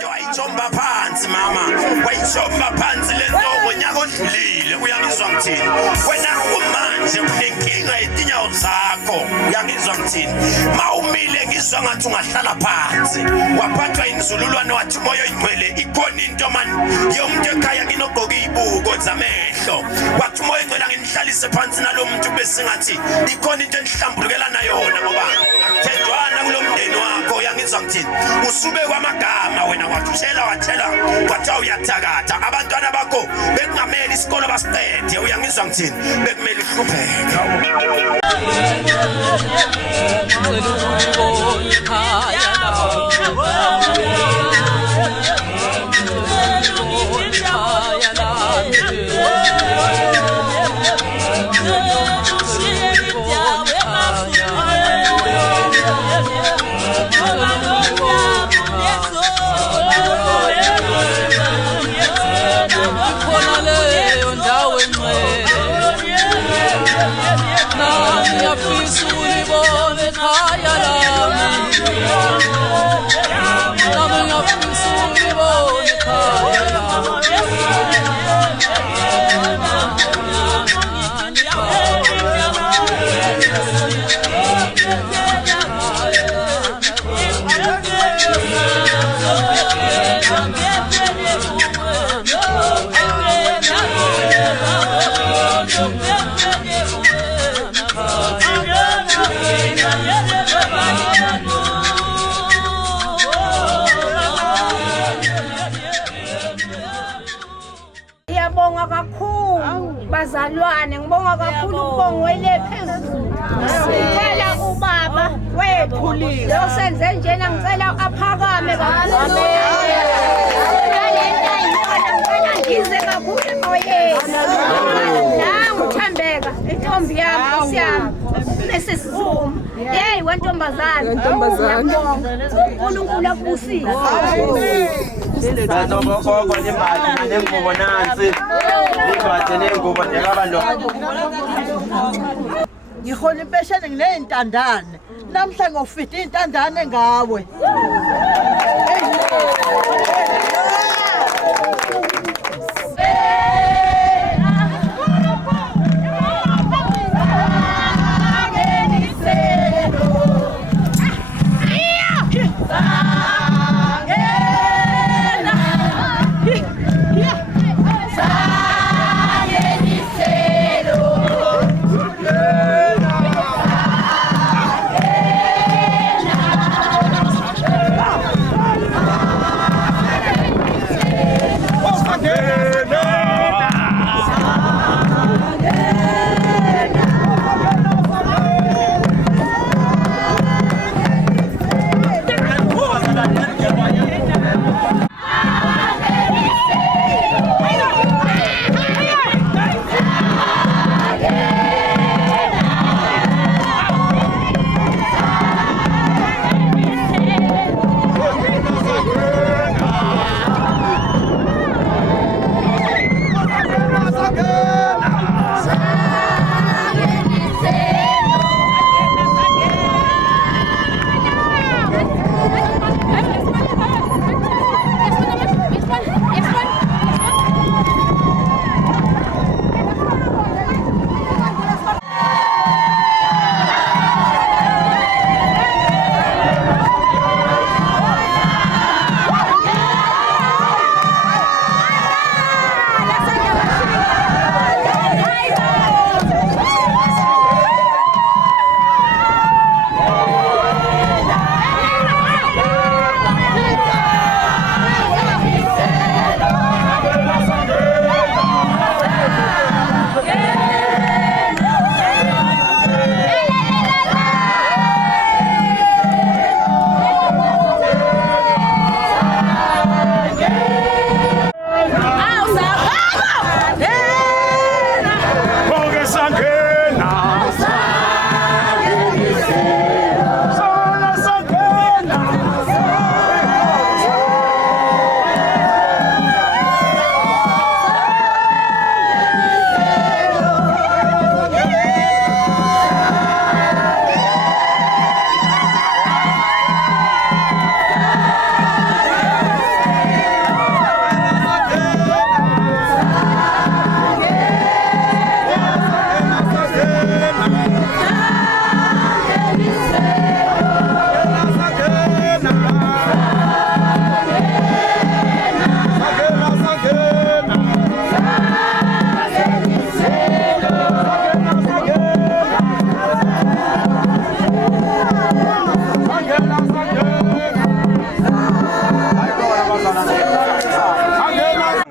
lento ayijomba phansi mama wayijomba phansi lento ngonyaka odlulile uyangizwa ngithini wena manje unenkinga yetinyawo zakho uyangizwa ngithini mawumile ngizwa ngathi ungahlala phansi waphathwa inzululwane wathi moyo igcwele ikhona into man yomuntu ekhaya kinogqoka izibuko zamehlo wathi moyo igcwele ngimhlalise phansi nalomuntu bese ngathi ikhona into enhlambulukelana yona ngoba thendwana kulomndeni wakho uyangizwa ngithini usube kwamagama wena wathela wathi uyathakatha abantwana bakho bekungameli isikolo basiqede uyangizwa ngithini bekumele ihlupheka bazalwane ngibonga kakhulu ukubongwele phezulu ngicela ubaba wephulile osenze njena ngicela aphakame kakhulu nalento ayiyona ngicela ngize kakhulu emoyeni nangu Thambeka intombi yami siyami Mrs. Zuma hey wentombazana uNkulunkulu akubusise Ngihola impesheni ngineyintandane namhla ngofita intandane ngawe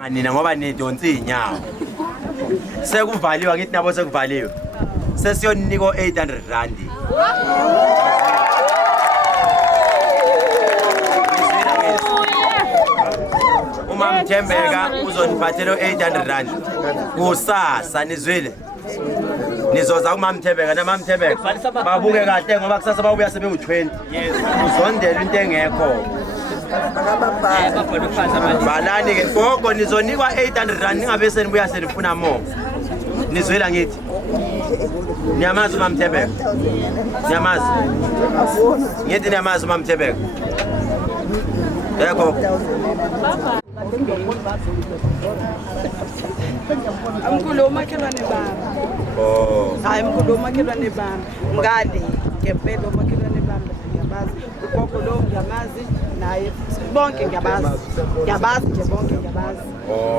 nina ngoba nidonsa inyawo. Sekuvaliwe ngithi nabo sekuvaliwe. Sesiyonika 800 rand. Uma Mthembeka uzoniphathela 800 rand. Kusasa nizwile. Nizoza kuma Mthembeka na Mthembeka. Babuke kahle ngoba kusasa babuya sebengu20. Uzondela into engekho. Balani ke gogo nizonikwa 800 rand ningabe senibuya senifuna more. Nizwela ngithi. Niyamazi uMamthembeka. Niyamazi. Ngithi niyamazi uMamthembeka. Yebo. Amkhulu umakhelwane bami. Oh. Hayi mkhulu umakhelwane bami. Ngale ngempela umakhelwane bami ngiyabazi. Ugogo lo ngiyamazi naye bonke ngiyabazi. Ngiyabazi nje bonke ngiyabazi.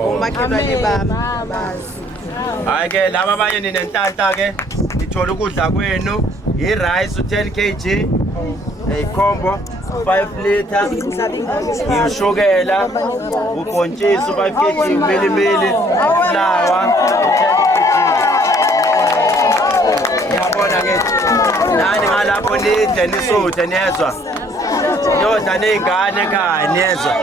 Umakhelwane bami bazi. Hayi ke laba abanye ninenhlahla ke nithola ukudla kwenu i-rice 10 kg combo 5 liter imshukela ubhontshisi 5 kg umilimili flour 10 kg yabona ke nani ngalapho nidle nisuthe niyezwa niyodla nezingane ekhaya niyezwa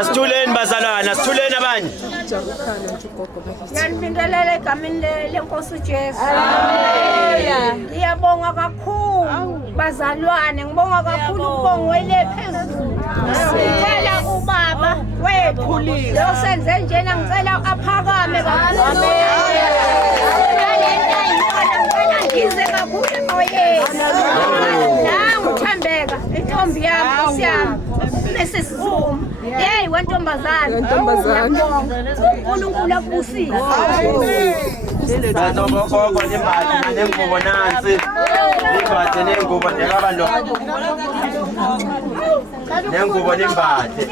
Asithuleni bazalwana, asithuleni abanye. Ngiyanibingelela egameni lenkosi uJesu. Haleluya. Ngiyabonga kakhulu bazalwane, ngibonga kakhulu ukubongwele phezulu. Ngicela ubaba wethu lo senze njena ngicela aphakame kakhulu. Ngicela ngize kakhulu emoyeni. Nangu Thembeka, intombi yami, Nkosi yami. Nesizuma. Hey wentombazana. uNkulunkulu akusile. Bazobo gogo nimbathe nengubo nansi. Nimbathe nengubo ndekaba lo. Nengubo nimbathe.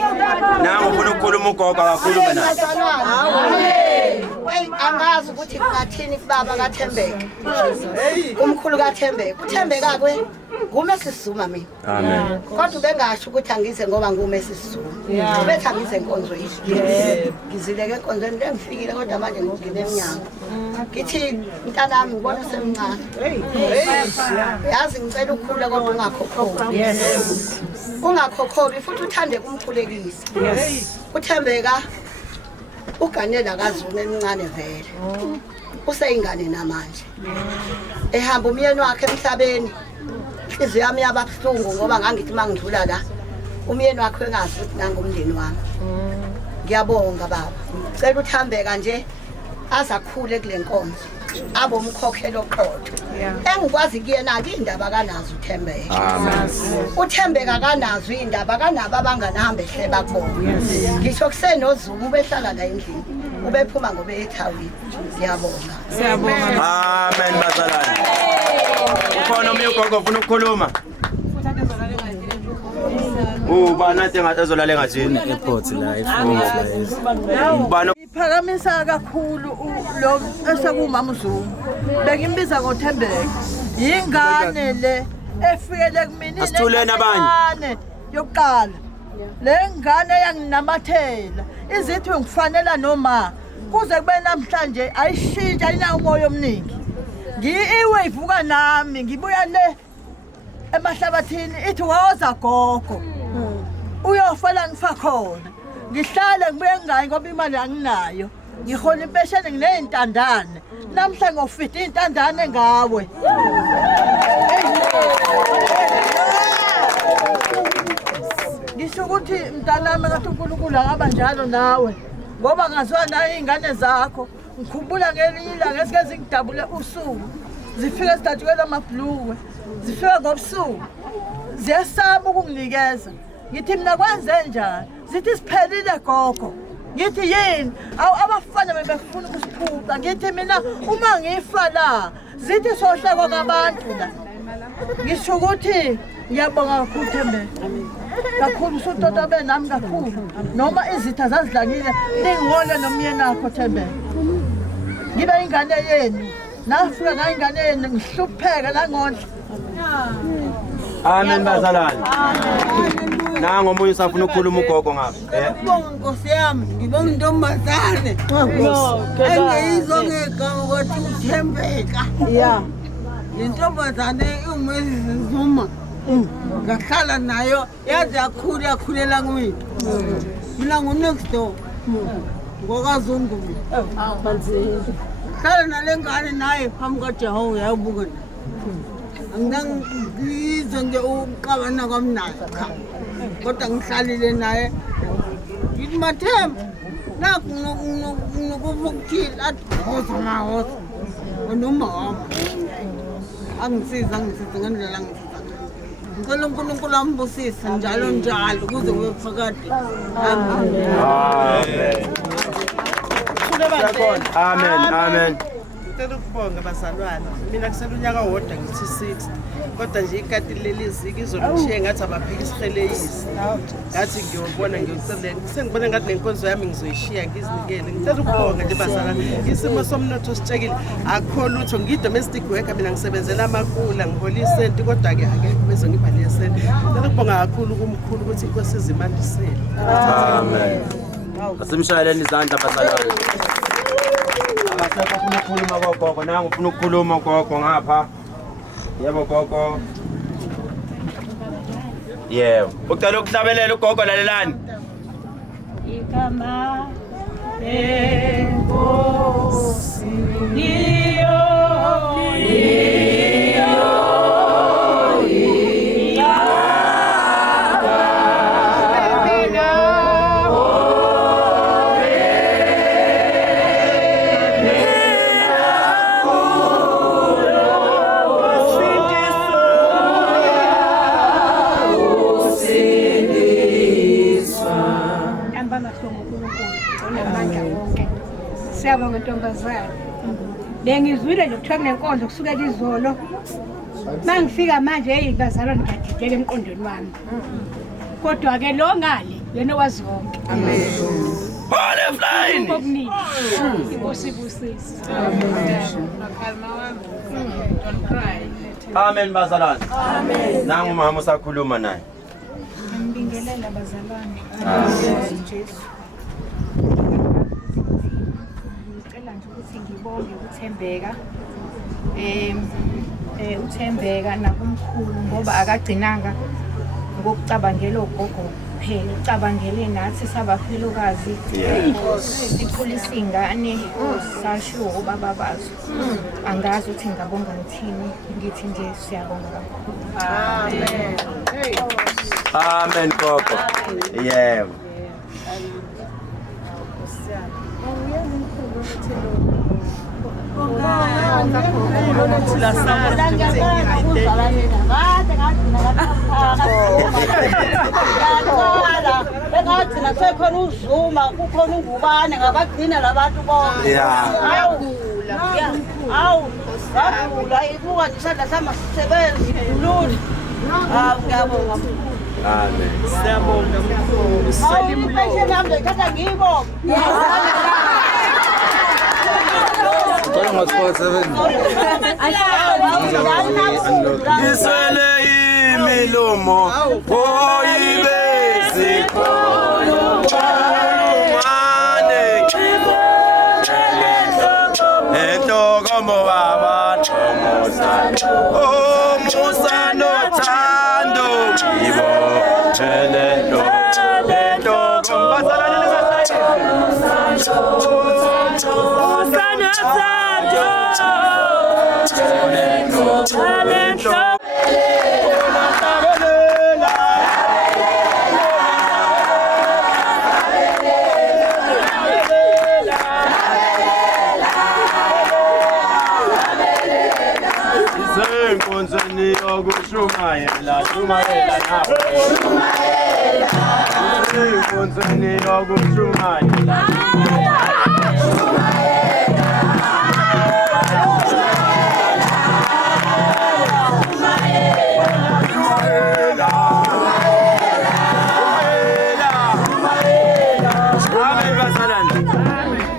Nangu ufuna ukukhuluma ugogo akakhulume naye. Angazi ukuthi ngathini kubaba kaThembeka. Umkhulu kaThembeka. uThembeka kwe ngume sisizuma mina. Amen. Kodwa bengasho ukuthi angize ngoba ngume sisizuma. Bethi angize enkonzo yini. Ngizileke enkonzweni lengifikile kodwa manje ngogile eminyango. Ngithi mntanami ngibona semncane. Yazi ngicela ukukhula kodwa ungakhokhobi. Ungakhokhobi futhi uthande kumkhulekisa. uThembeka uganela kaZulu emncane vele. Useyingane namanje. Ehamba umyeni wakhe emhlabeni. Inhliziyo yami yababuhlungu ngoba ngangithi mangidlula la umyeni wakhe engazi ukuthi nangumndeni wami. Ngiyabonga baba. Ngicela uThembeka nje azakhule kule nkonzo. Abo umkhokhelo oqotho. Engikwazi kuyena indaba kanazo uThembeka. Amen. uThembeka kanazo indaba kanabo abanganahamba ehleba kubona. Ngisho kusenozulu ubehlala la endlini. Ubephuma ngoba ethawini. Ngiyabonga. Amen bazalwane. Ukhona omnye ugogo ufuna ukukhuluma. Ubani athi ngathi ezolala engathini? Airport la ifoni. Ubani Iphakamisa kakhulu lo esekumama uZuma. Bengimbiza ngoThembeka. Yingane le efikele kumina Asithuleni abanye. yokuqala. Le ngane yanginamathela. Izithi ngifanela noma kuze kube namhlanje ayishintsha ina umoya omningi. Ngiyiwe ivuka nami ngibuya le emahlabathini ithi waza gogo. Uyofela ngifa khona. Ngihlale ngibuye ngayi ngoba imali anginayo. Ngihola impesheni nginezintandane. Namhla ngofita intandane ngawe. Ngisho ukuthi mntanami kathi uNkulunkulu akaba njalo nawe. Ngoba ngazwa nayo izingane zakho. Ngikhumbula ngelinye ilanga esike zingidabule usuku. Zifike zidatshukela amabhlukwe. Zifike ngobusuku. Ziyasaba ukunginikeza. Ngithi mina kwenze njani? Zithi siphelile gogo. Ngithi yini? Abafana bebefuna ukusiphuca. Ngithi mina uma ngifa la, zithi sohlekwa ngabantu la. Ngisho ukuthi ngiyabonga kakhulu Thembeka. Kakhulu sototo benami kakhulu. Noma izitha zazidlangile, ningihole nomyeni wakho Thembeka. Ngibe ingane yenu. nafika nayinganeni ngihlupheka nangondla. Amen bazalwane. Nangu omunye usafuna ukukhuluma ugogo ngapha. Ngibonga Nkosi yami, ngibonga intombazane. Engiyizwa ngegama ukuthi uthembeka. Yeah. Intombazane iwumezizuma. Ngahlala nayo yaze yakhulela kumina. Mina ngu-next door. Ngokazungu. Hlala nale ngane naye phambi kaJehova yabuka. Angizwe nje ukuqabana kwami naye. Kodwa ngihlalile naye. Ngithi Mathemba, nakho ngokuvukuthile athi hoza mahoza. Noma wami. Angisiza ngendlela angisiza. Ngicela uNkulunkulu ambusise njalo kuze kube phakade. Amen. Amen. Ngicela ukubonga bazalwane. Mina kusele unyaka wodwa ngithi 60. Kodwa nje ikati leli ziki izolungishiye ngathi abaphikisi Khehlelezi. Ngathi ngiyobona ngiyocela. Sengibona ngathi nenkonzo yami ngizoyishiya ngizinikele. Ngicela ukubonga nje bazalwane. Isimo somnotho sitshekile. Akho lutho ngi-domestic worker mina ngisebenzela amakula ngihola isenti kodwa ke akekho bezongipha le senti. Ngicela ukubonga kakhulu kumkhulu ukuthi inkosi izimandisele. Amen. Asimshayeleni izandla bazalwane. Abasefuna ukukhuluma gogo nangu ufuna ukukhuluma gogo ngapha. Yebo gogo. Yebo. Ucela ukuhlabelela ugogo lalelani. Igama lenkosi niyo siyabonga ntombazane. Bengizwile nje kuthiwa kunenkonzo kusukela izolo. Mangifika manje bazalwane ngiyadideka emqondweni wami. Kodwa ke lo ngale yena wazi konke. Amen. Holy flying. Inkosi ibusise. Amen bazalwane. Amen. Nangu mama usakhuluma naye. Ngibingelela bazalwane. Amen. Jesu. Ngibonge ukuthembeka uthembeka nakumkhulu ngoba akagcinanga ngokucabangela ogogo kuphela ucabangele nathi sabafelokazi sikhulisa ingane sashiwo ubaba bazo angazi ukuthi ngabonga ngithini ngithi nje siyabonga kakhulu. Amen. Amen gogo. Yebo. Ngagcina sekhona uzuma kukhona ungubane ngabagcina labantu bonke. Awu ngagula ibuka isandla sami sisebenzi lula. Ngiyabonga. Amen. Siyabonga mkhulu. Impesheni nami ngithatha ngiyibonga. Iswele imilomo oyibezi khulumane entokomo babathomoza omusano thando ibo elento entokomo bazalane Konzeni yokushumayela shumayela nawe konzeni yokushumayela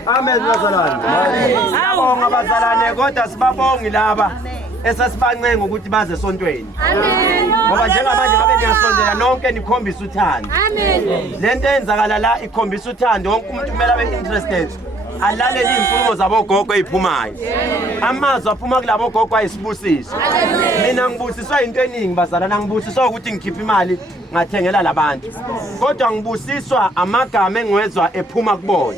Amen bazalwane. Siyabonga bazalane kodwa sibabongi laba esasibancenga ukuthi baze esontweni. Ngoba njengamanje ngabe niyasondela nonke nikhombisa uthando. Lento eyenzakala la ikhombisa uthando, wonke umuntu kumele abe interested. Alalele izinkulumo zabogogo eziphumayo. Amazwi aphuma kulabo gogo ayisibusiso. Mina ngibusiswa into eningi bazalana, ngibusiswa ukuthi ngikhipha imali ngathengela labantu. Kodwa ngibusiswa amagama engiwezwa ephuma kubona.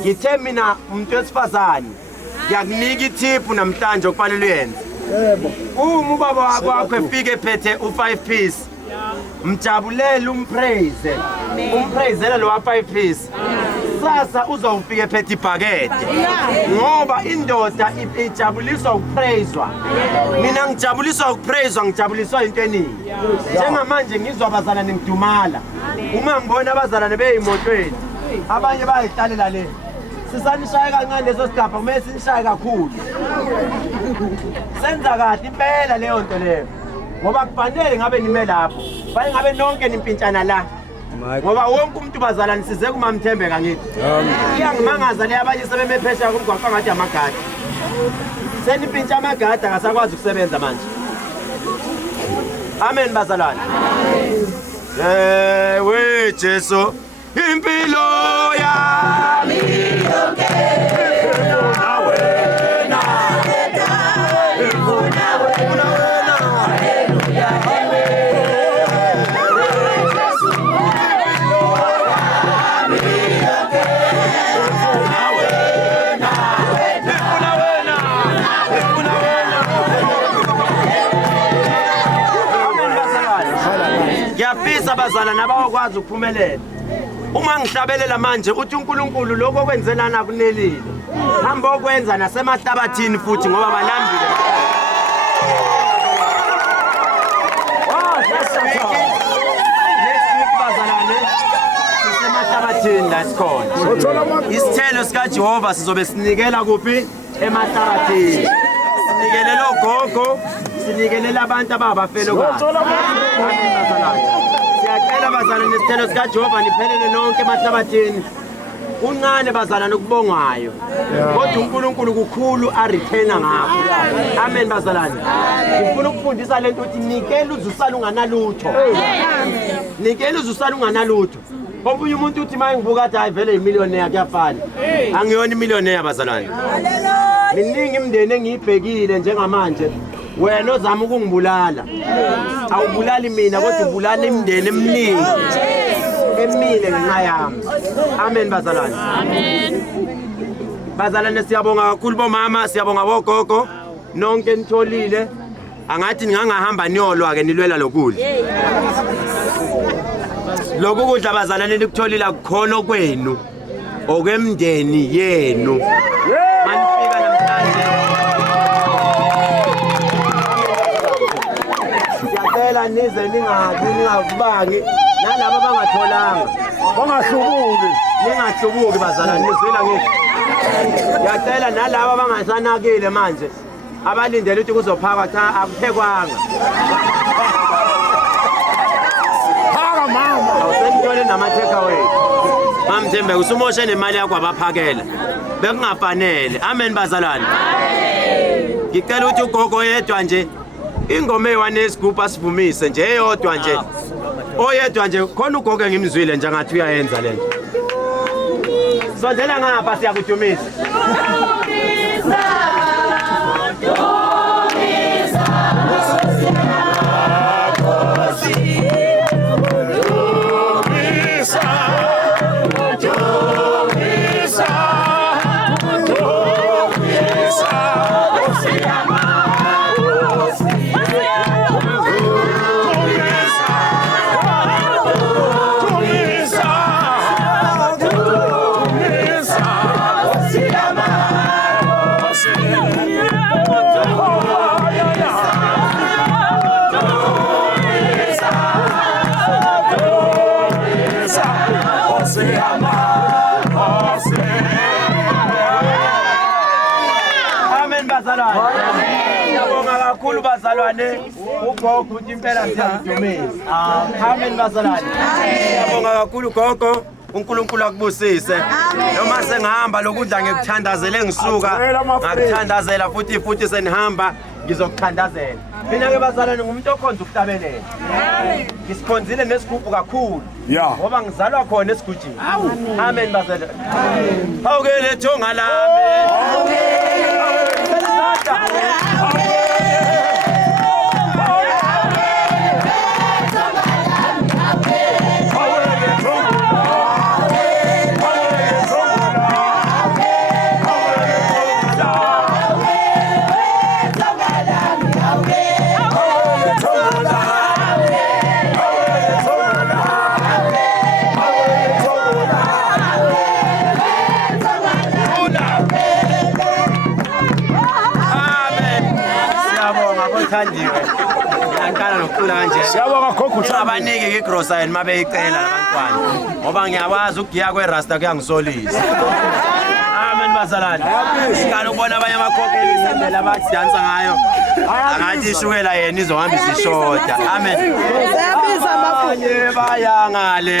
Ngithe mina umuntu wesifazane ngiyakunika itip namhlanje okufanele uyenze. Uma ubaba wakho efike ephethe u5 piece, mjabulele umpraisela lo wa5 piece. Sasa uzawufika ephethe ibhakede ngoba indoda ijabuliswa ukupraiswa. Mina ngijabuliswa ukupraiswa, ngijabuliswa into eningi. Njengamanje ngizwa abazalwane ngidumala uma ngibona abazalwane beyimotweni, abanye bayihlalela le. Sisanishaya kancane leso sigaba, kumele sinishaye kakhulu. Senza kahle impela leyo nto leyo, ngoba kufanele ngabe nime lapho, fanele ngabe nonke nimpintshana la. Ngoba wonke umuntu bazalane size kumamthembeka ngithi. Iyangimangaza le abanye sebemephesha kumgwaqo ngathi amagada. Senimpintsha amagada akasakwazi ukusebenza manje. Amen bazalwane. We Jesu impilo yami yonke wena abazalwane abakwazi ukuphumelela. Uma ngihlabelela manje uthi uNkulunkulu lokho okwenzelana kunelile. Hamba okwenza nasemahlabathini futhi ngoba balambile. Next week bazalwane sisemahlabathini la sikhona. Isithelo sika Jehova sizobe sinikela kuphi? Emahlabathini. Sinikelela ogogo, sinikelela abantu ababafelo kahle. Siyacela bazalwane nesithelo sika Jehova niphelele nonke emahlabathini. Uncane bazalwane ukubongwayo. Kodwa uNkulunkulu kukhulu arithena ngakho. Amen bazalwane. Ngifuna ukufundisa lento ukuthi nikela uzusala unganalutho. Nikela uzusala unganalutho. Omunye umuntu uthi maye ngibuka athi hayi vele imillionaire kuyafana. Angiyona imillionaire bazalwane. Miningi imndeni engiyibhekile njengamanje. Wena ozama ukungibulala. Awubulali mina kodwa ubulala imndeni eminingi. Emile ngenxa yami. Amen bazalwane. Amen. Bazalwane siyabonga kakhulu bomama, siyabonga bogogo. Nonke nitholile. Angathi ngingahamba niyolwa ke nilwela lokudla. Lokudla bazalwane nikutholile akukhona kwenu. Okwemndeni yenu. Manifika namhlanje. Siyacela nize ningakubangi nalabo abangatholanga. Ningahlubuki bazalwane nizwela ngithi. Siyacela nalabo abangasanakile manje. Abalindele ukuthi kuzophakwa cha akuphekwanga. Phaka mama. Awusentole nama take away. Mamthembe usumoshe nemali yakho abaphakela. Bekungafanele. Amen bazalwane. Amen. Ngicela ukuthi ugogo yedwa nje ingoma ewane esigubhu asivumise nje eyodwa nje. Oyedwa nje khona ugogo engimzwile nje ngathi uyayenza lento. Sondela ngapha siyakudumisa. Siyabonga kakhulu bazalwane, ugogo uthi impela siyamdumisa. Amen bazalwane. Siyabonga kakhulu gogo, uNkulunkulu akubusise noma sengihamba lokudla ngikuthandazele ngisuka ngakuthandazela futhi senihamba ngizokuthandazela mina ke bazalwane ngumuntu okhonza ukuhlabelela ngisikhonzile nesigubhu kakhulu ngoba ngizalwa khona esigujini amen bazalwane awuke lethonga lami Siyabonga gogo abanike ke grocery mabeyicela labantwana ngoba ngiyakwazi ukugiya kwerasta kuyangisolisa amen bazalwane sikala ukubona abanye amakhokhe indlela abadansa ngayo angathi ishukela yena izohamba isishoda amen Siyabiza abanye bayangale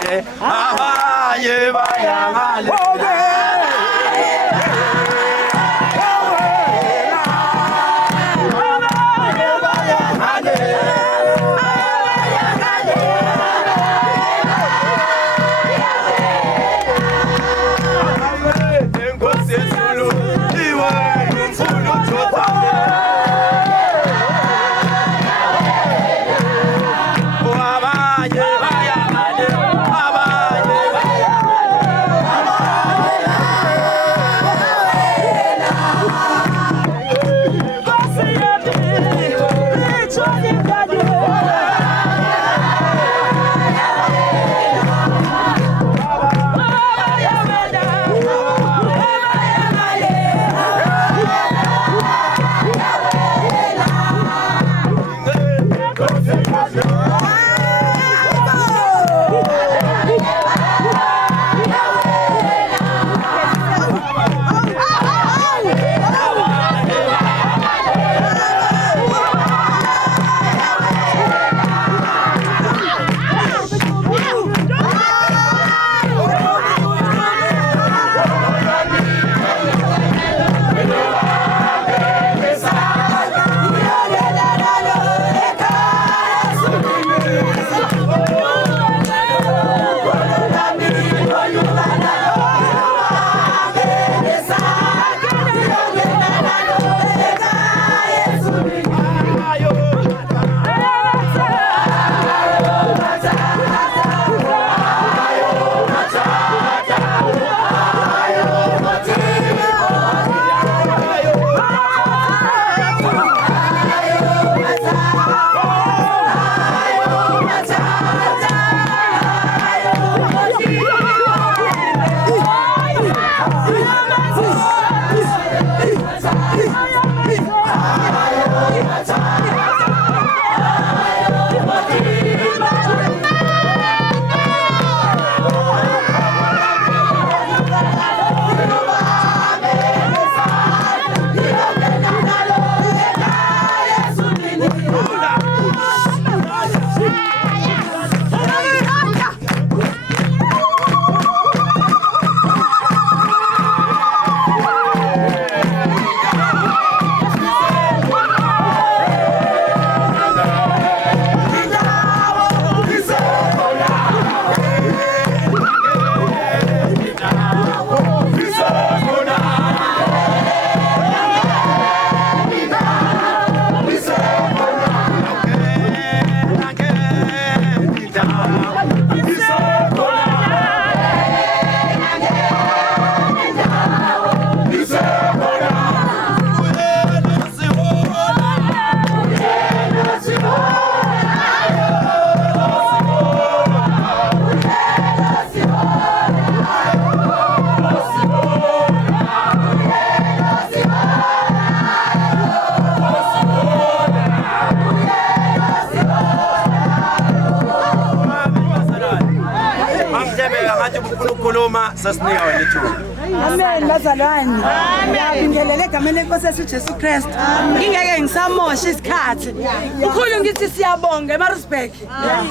Sasinika wena ithuba Amen bazalwane. Ngiyabingelela egameni lenkosi yethu Jesu Kristu. Ngingeke ngisamosha isikhathi. Ukhulu ngithi siyabonga eMaritzburg.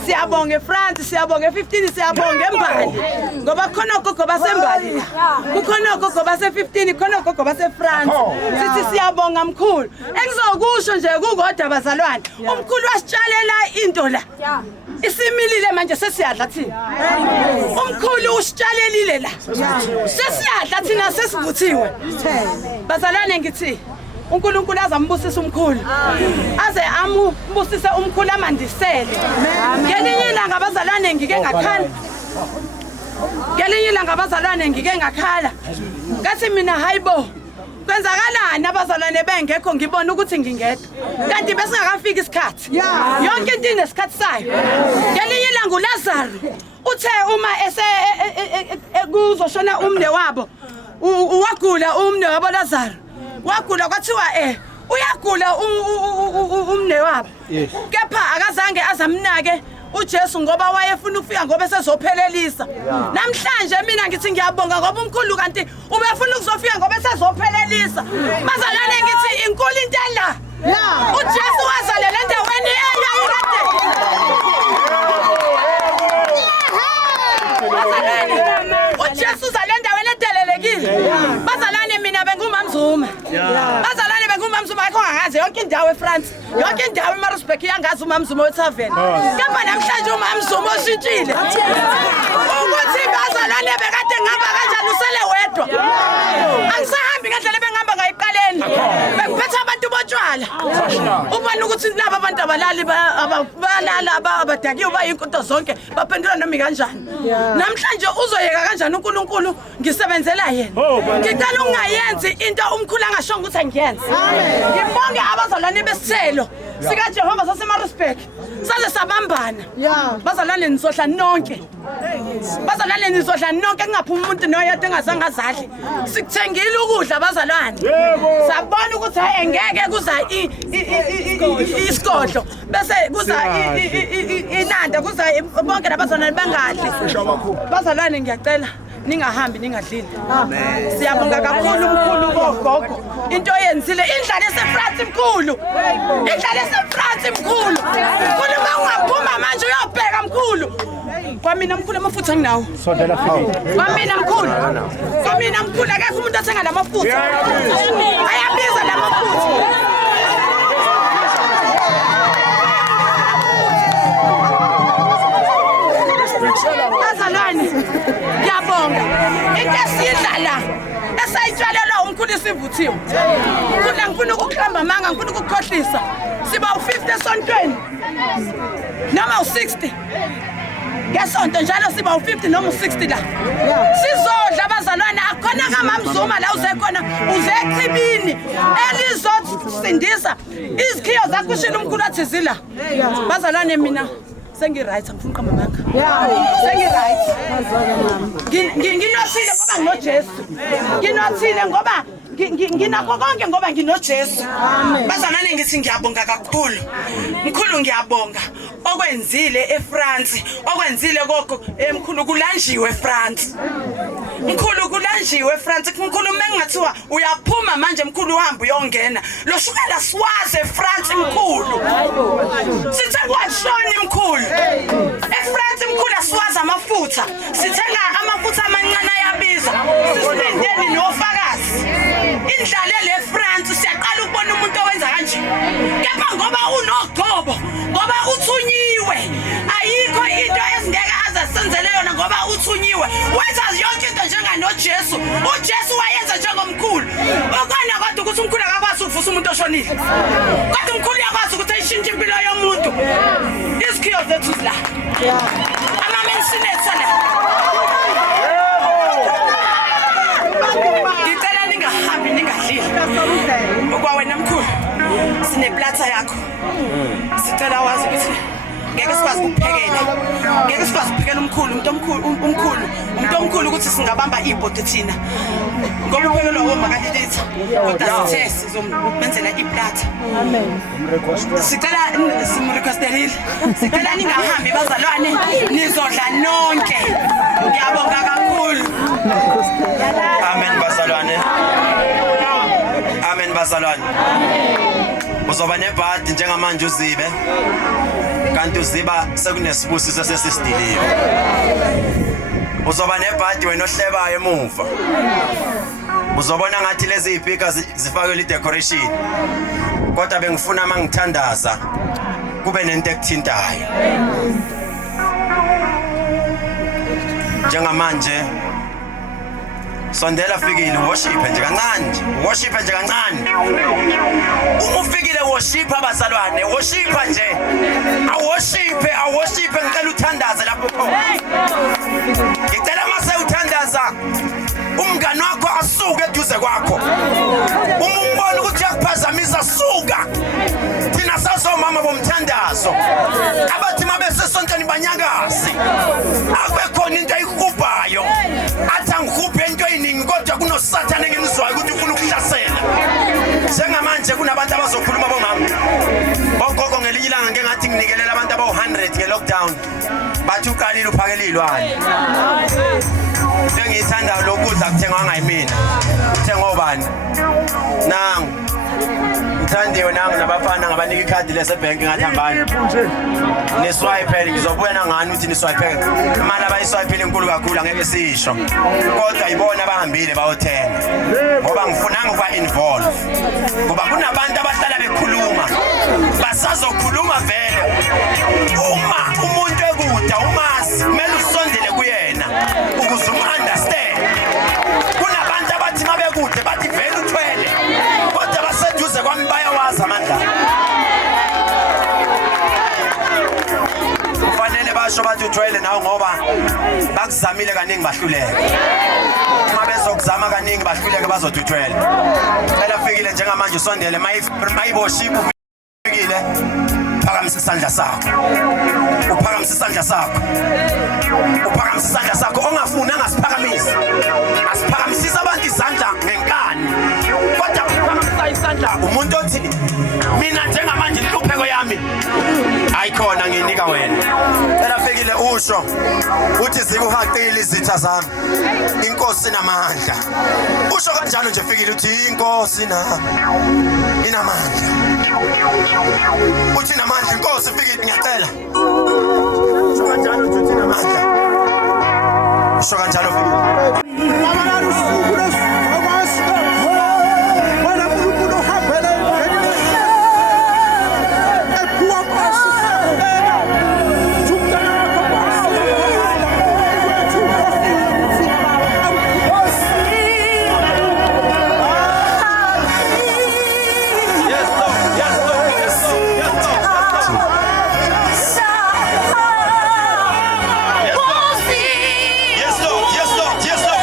Siyabonga eFrance, siyabonga e15, siyabonga eMbali. Ngoba khona ogogo basembali. Kukhona ogogo base15, khona ogogo baseFrance. Sithi siyabonga mkhulu. Engizokusho nje kukodwa bazalwane. Umkhulu wasitshalela into la. Isimilile manje sesiyadla thina. Umkhulu usitshalelile la. Sesiyadla thina sesivuthiwe. Bazalwane ngithi uNkulunkulu azambusisa umkhulu. Aze ambusise umkhulu amandisele. Ngelinye ilanga bazalwane ngike ngakhala. Ngelinye ilanga bazalwane ngike ngakhala. Ngathi mina hayibo. Kwenzakalani abazalwane bengekho ngibona ukuthi ngingedwa. Kanti besingakafika isikhathi. Yonke into inesikhathi sayo. Ngelinye ilanga uLazaro uthe uma kuzoshona umne wabo. Wagula umne wabo Lazaro. Wagula kwathiwa uyagula umne wabo. Kepha akazange azamnake uJesu ngoba wayefuna ukufika ngoba esezophelelisa. Namhlanje mina ngithi ngiyabonga ngoba umkhulu kanti ubefuna ukuzofika ngoba esezophelelisa. Bazalwane ngithi inkulu into la. uJesu wazalela endaweni eyayikade. uJesu uzale endaweni edelelekile. Bazalwane mina bengumamzuma. Bazalwane bengumamzuma ayikho angazi yonke indawo eFrance. Yonke indawo eMaritzburg yangazi umamzuma weTavern. Kepha namhlanje umamzuma oshintshile. Ukuthi bazalwane bekade ngihamba kanjani usele wedwa. Angisahambi ngendlela bengihamba ngayiqaleni. Bengiphethe abantu botshwala. Ubona ukuthi laba abantu abalali abalala abadakiwe bayinkonto zonke baphendula noma kanjani. Namhlanje uzoyeka kanjani uNkulunkulu ngisebenzela yena. Ngicela ungayenzi into umkhulu angashonga ukuthi angiyenze. Ngibonge abazalwane besithelo sika Jehova saseMaritzburg. Saze sabambana. Bazalwane nizohla nonke. Bazalwane nizohla nonke kungaphuma umuntu noyedwa engazange azadle. Sikuthengile ukudla bazalwane. Sabona ukuthi engeke kuza isigodlo bese kuza inanda kuza bonke labazalwane bangadli. Bazalwane ngiyacela ningahambi ningadlili. Siyabonga kakhulu umkhulu Ogogo. Into yenzile indlala eseFrance mkhulu. Indlala eseFrance mkhulu. Mkhulu mangaphuma manje uyobheka mkhulu. Kwamina mkhulu amafutha nginawo. Sondela phambili. Kwamina mkhulu. Kwamina mkhulu akekho umuntu athenga lamafutha. Ayabiza lamafutha. Bazalwane ngiyabonga into esiyidlala esayitshalelwa umkhulu isivuthiwe. Mkhulu ngifuna ukuklamba manga ngifuna ukukhohlisa siba u50 esontweni noma u60 ngesonto njalo siba u50 noma u60 la sizodla bazalwane akhona kamamzuma la uzekhona uzechibini elizosindisa izikhiyo zakho ushila umkhulu athi zila bazalwane mina sengiright angifuni uqamba manga sengiright nginothile ngoba nginoJesu nginothile ngoba nginakho konke ngoba nginoJesu. Bazalwane ngithi ngiyabonga kakhulu mkhulu ngiyabonga okwenzile eFrance okwenzile gogo emkhulu kulanjiwe eFrance mkhulu kulanjiwe eFrance mkhulu mengathiwa uyaphuma manje mkhulu uhamba uyongena lo shukela siwaze eFrance mkhulu sithe kwashoni mkhulu eFrance mkhulu asiwaza amafutha sithenga amafutha amancane ayabiza sisilindeni nofakazi indlala leFrance siyaqala ukubona umuntu owenza kanje kepha ngoba unoGobo ngoba uthunyiwe ayikho into esingeke azasenzele yona ngoba uthunyiwe wenza yonke into njenganoJesu uJesu wayenza njengomkhulu okona kodwa ukuthi umkhulu akakwazi ukuvusa umuntu oshonile kodwa umkhulu yakwazi ukuthi ayishintshe impilo yomuntu izikhiyo zethu la amamensinetha la ngicela ningahambi ningadlili okwawena mkhulu sineplatha yakho sicela wazi ukuthi ngeke sikwazi ukuphekela ngeke sikwazi ukuphekela umuntu omkhulu ukuthi singabamba ibhodi thina ngoba uphekelwa woMakalelezi kodwa sithe sizomenzela iplatha sicela simrequestelile sicela ningahambi bazalwane nizodla nonke ngiyabonga kakhulu Amen bazalwane. Amen bazalwane. Uzoba nebhadi njengamanje uzibe. Kanti uziba sekunesibusiso sesisidiliwe. Uzoba nebhadi wena ohlebayo emuva. Uzobona ngathi lezi izipika zifakwe i-decoration. Kodwa bengifuna mangithandaza kube nento ekuthintayo. Njengamanje sondela fikile worship nje kancane worship nje kancane uma ufikile worship abazalwane worship nje aworship ngicela uthandaze lapho khona ngicela mase uthandaza umngani wakho asuke eduze kwakho uma umbona ukuthi yakuphazamisa suka thina sasomama bomthandazo abathi mabese sontweni banyakazi akube khona into ayikubhayo athi angikuphe into eyiningi kodwa kunosathane engimzwayo ukuthi ufuna ukuhlasela njengamanje kunabantu abazokhuluma bomama ogogo ngelinye ilanga ngeke ngathi nginikelela abantu aba-100 nge-lockdown bathi uqalile uphakele iy'lwane engiyithandayo lokudla kuthengwa ngayimina kuthengwa obani nangu ngithandiwe nangu nabafana ngabanika ikhadi lesebhenki ngathambani niswayipele ngizobuya nangani ukuthi niswayipele imali abayiswayipele enkulu kakhulu angeke sisho kodwa yibona abahambile bayothenga ngoba ngifunanga ukuba-involve ngoba kunabantu abahlala bekhuluma basazokhuluma vele uma umuntu ekuda umazi kumele usondele kuyena ukuze umu-understand kunabantu abathi mabekude bathi vele uthwele kodwa baseduze kwami bayawazi amandla kufanele basho bathi uthwele nawe ngoba bakuzamile kaningi bahluleke uma bezokuzama kaningi bahluleke bazothi uthwele cela fikile njengamanje usondele mayiworship fikile uphakamisa isandla sakho uphakamisa isandla sakho uphakamisa isandla sakho ongafuni angasiphakamisi asiphakamisisa abantu izandla ngenkani kodwa uphakamisa isandla umuntu othi mina njengamanje inhlupheko yami ayikhona nginika wena cela fikile usho uthi zikuhaqile izitha zami inkosi namandla usho kanjalo nje fikile uthi inkosi inamandla uthi namandla inkosi fikile ngiyacela usho kanjalo uthi namandla usho kanjalo fikile Yes, Lord.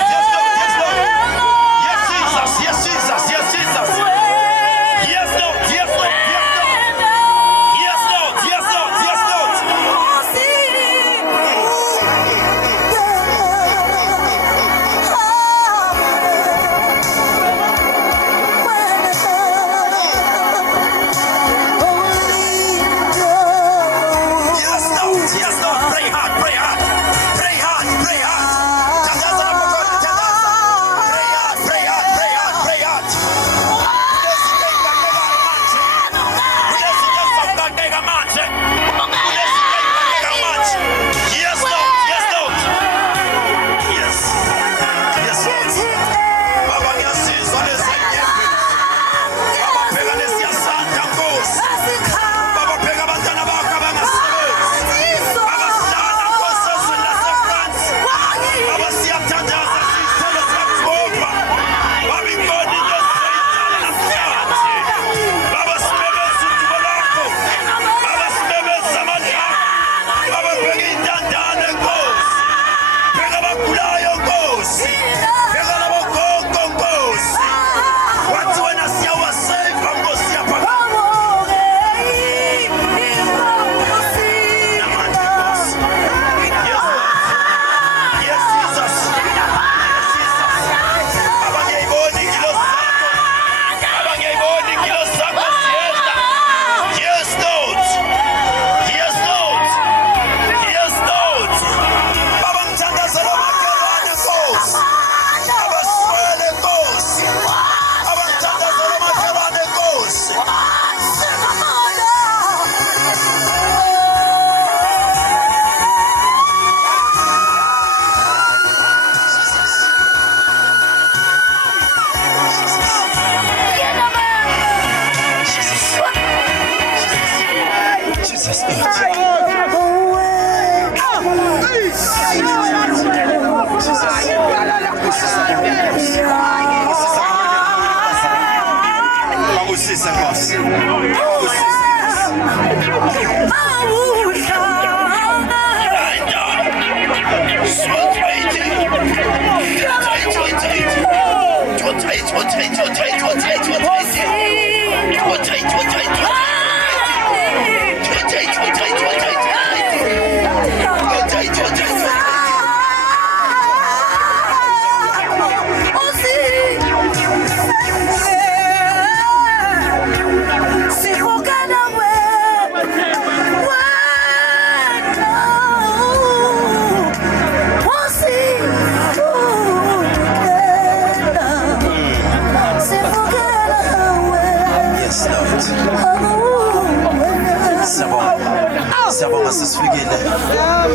Siyabonga sisifikile.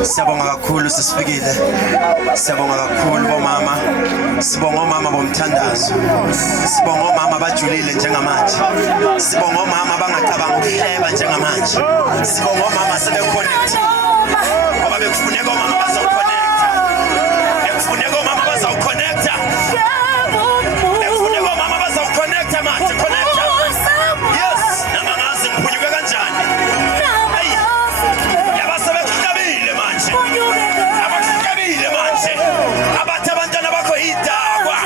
Siyabonga kakhulu sisifikile. Siyabonga kakhulu bomama. Sibonga omama bomthandazo. Sibonga omama abajulile njengamanje. Sibonga omama bangacabanga ukuhleba njengamanje. Sibonga omama sebeconnect. Ngoba bekufuneka omama bazoconnecta. Bekufuneka omama bazoconnecta. Bekufuneka omama bazoconnecta manje. Connecta. Yes, namangazi ngiphunyuke kanjani. Abasebekukabile manje. Abakukabile manje. Abathi abantwana bakho idakwa.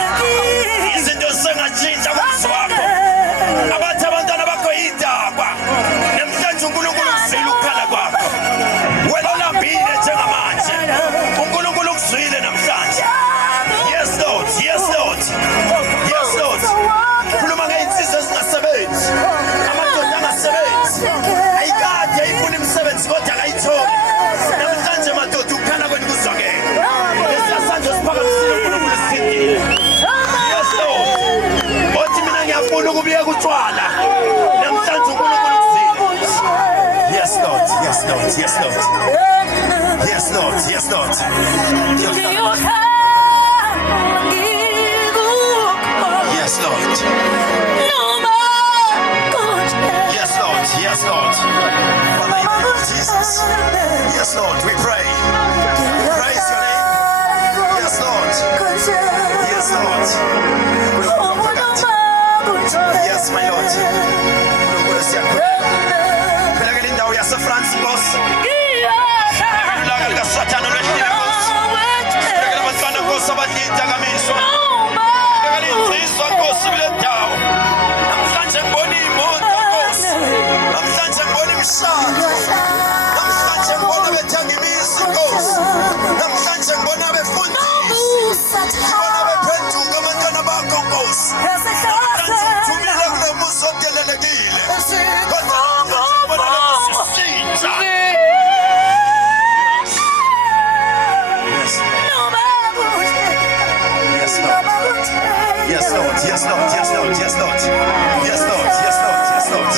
Izinto zingatshintsha kumzwakho. Abathi abantwana bakho idakwa. Namhlanje uNkulunkulu uzwile ukukhala kwakho. Wena olambile njengamanje. uNkulunkulu ukuzwile namhlanje. Yes Lord, yes Lord. Yes Lord. Khuluma ngeinsizwa ezingasebenzi. Amadoda angasebenzi. Ayikade ayifuna imisebenzi kodwa akayitholi. Namhlanje madoda ukukhala kwenu kuzwakele. Lesasanje siphakamisile uNkulunkulu sithindile. Yes Lord. Othi mina ngiyafuna ukubiyeka utshwala. Namhlanje uNkulunkulu ukuzwile. Yes Lord, yes Lord, yes Lord. Yes Lord, yes Lord. Yes Lord. Yes Lord, yes Lord. Father, in the name of Jesus. Yes Lord, we pray. Praise your name. Yes Lord. Yes Lord. Yes my Lord. UNkulunkulu siyakhuleka. Phela indawo yaseFrancis. Ilaka likaSathane lwehlile Nkosi. Phela abantwana Nkosi abadida kamiswa. Phela insizwa Nkosi kule ndawo. Namhlanje ngibona imoto Nkosi. Namhlanje ngibona imishado. Namhlanje ngibona bethanga imisi Nkosi. Namhlanje ngibona befundisi. Ngibona bephenduka abantwana bakho Nkosi. Namhlanje ngithumile kule muzi odelelekile. Kodwa namhlanje ngibona le muzi ushintsha. Yes Lord, yes Lord, yes Lord, yes Lord. Yes Lord, yes Lord, yes Lord.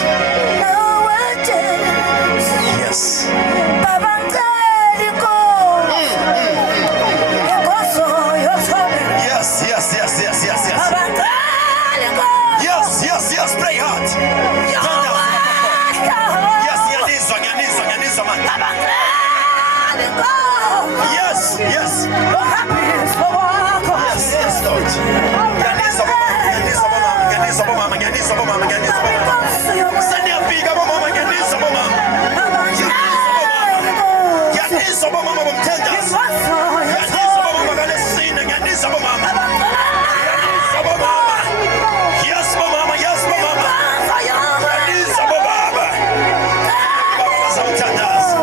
Yes. Yes, yes, yes, yes, yes, yes. Yes, yes, yes, pray hard. Turn down. Yes, nyanizwa man. Yes, yes. Yes, yes, Lord. Nyanizwa bomama. Sendiyafika bomama, nyanizwa bomama. Nyanizwa bomama bomthandazo. Nyanizwa bomama kalesine, nyanizwa bomama. Nyanizwa bomama. Yes bomama, yes bomama. Nyanizwa bomama. Baba bazawuthandaza.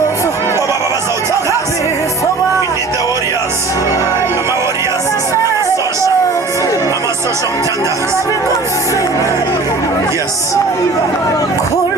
Baba bazawuthandaza. We need the warriors. Ama-warriors, amasosha omthandazo. Yes. Cool.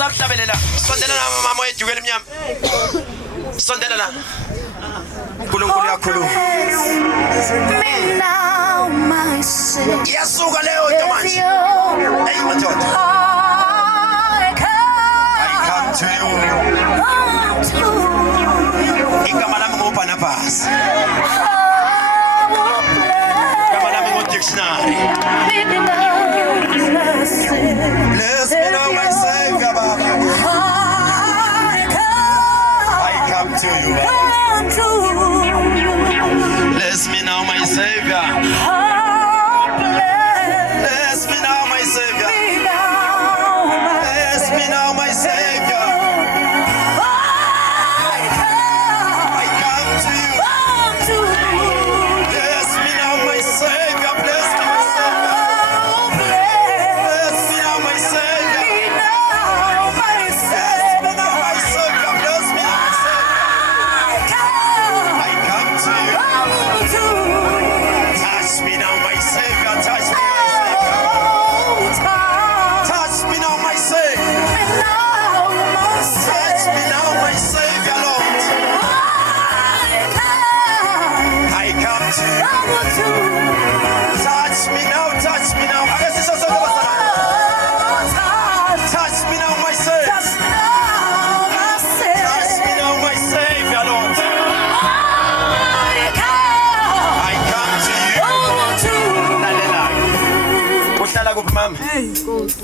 Sakuhlabelela sondela na mama wethu elimnyama sondela la uNkulunkulu yakhuluma yasuka leyo nto manje hey madoda I come to you igama lami ngoBarnabas igama lami ngoDictionary bless me now my Savior Baba I come to you bless me now my Savior bless me now my Savior bless me now my Savior I come to you bless me now my Savior bless me my Savior bless me now my Savior Mama. Hey, good.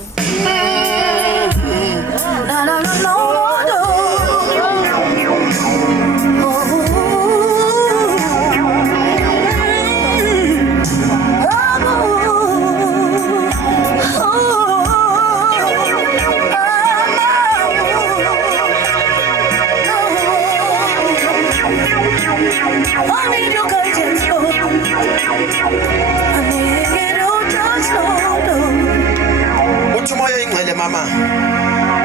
Mama,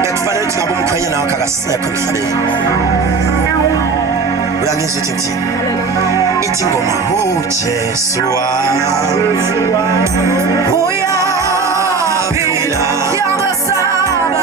ekufanele ukuthi ngabe umkhanya nawo akasekho emhlabeni. Uyangizwa ukuthi ithi ngoma uJesu uyaphila yabasaba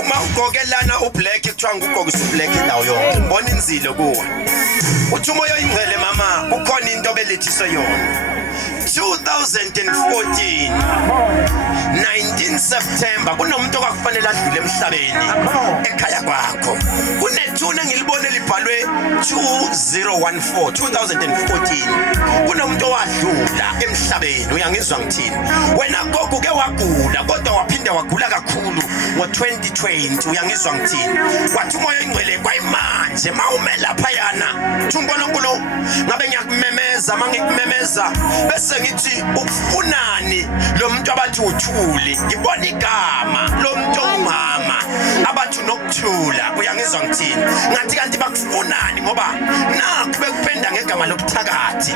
uma ugogelana ublack kuthiwa ngugogo usublack indawo yonke ngibona inzilo kuwe uthi umoya oyingcwele mama kukhona into belethiswe yona 2014 15 September kunomuntu okwakufanele adlule emhlabeni ekhaya kwakho. Kunethuna ngilibone libhalwe 2014 kunomuntu owadlula emhlabeni. Uyangizwa ngithini? Wena gogo ke wagula kodwa waphinde wagula kakhulu ngo-2020. Uyangizwa ngithini? Wathi umoya ingcwele kwayimanje mawume lapha yana uNkulunkulu ngabe ngiyakumemeza mangikumemeza bese ngithi ukufunani lo muntu abathi uthuli. Ngibona igama lo muntu omama abathi nokuthula. Uyangizwa ngithini? Ngathi kanti bakufunani ngoba nakho bekupenda ngegama lokuthakathi.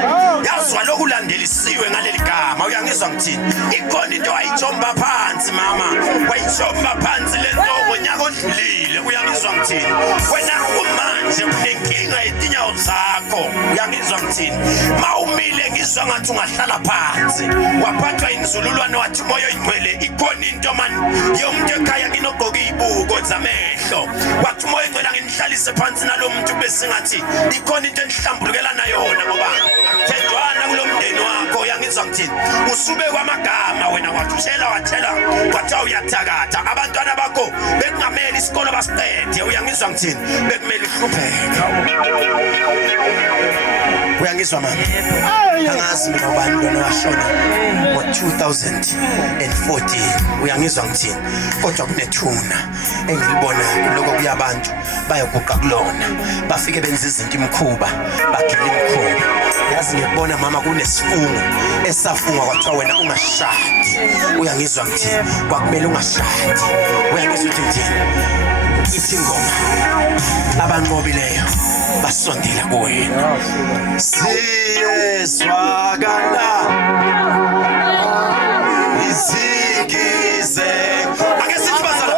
Yazwa lokulandelisiwe ngaleli gama. Uyangizwa ngithini? Ikhona into ayijomba phansi mama. Wayijomba phansi lento ngonyaka odlulile. Uyangizwa ngithini? Wena umanje unenkinga etinyawo zakho. Uyangizwa ngithini? Mawumile ngizwa ngathi ungahlala phansi. Waphathwa inzululwane wathi moyo ingcwele ikhona into man yomuntu ekhaya kinogogo ibuko zamehlo. Wathi moyo ingcwele nginihlalise phansi nalomuntu bese ngathi ikhona into enihlambulukelana yona ngoba thendwana kulo mndeni wakho. Uyangizwa ngithini? Usube kwamagama wena wathela wathi uyathakatha. Abantwana bakho bekungameli isikolo basiqede. Uyangizwa ngithini? Bekumele uhlupheke. Uyangizwa mama? Angazi mina ubani lona washona ngo-2014. Uyangizwa ngithini? Kodwa kunethuna engilibona kuloko kuyabantu bayaguqa kulona bafike benza izinto imkhuba bagila imkhuba. Yazi ngiyabona mama kunesifungo esafungwa kwathiwa wena ungashadi. Uyangizwa ngithini? Kwakumele ungashadi. Uyangizwa ukuthi ngithini? Ithi ngoma abanqobileyo basondela kuwena. Siyeswakala izigize ake sithi bazala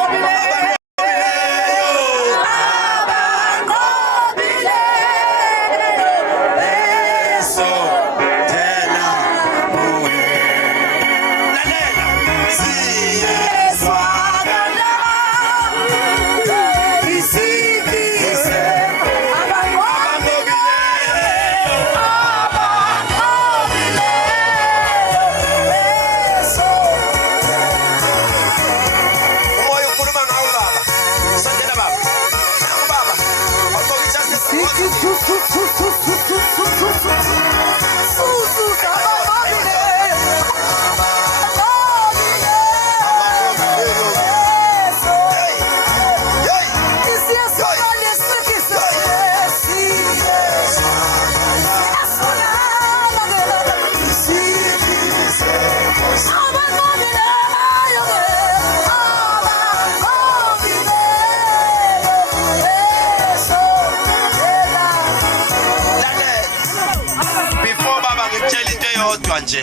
nje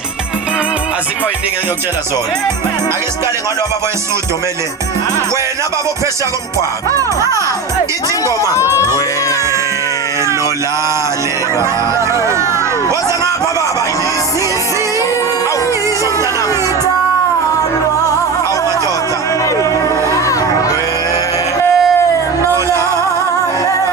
azikho iningi engiyokutshela zona. Ake siqale ngalo baba esudomele. Wena baba ophesha komgwaqo. Ithi ingoma wena olalelwa. Woza ngapha baba sisi. Awu somntana. Awu madoda. Wena olalelwa.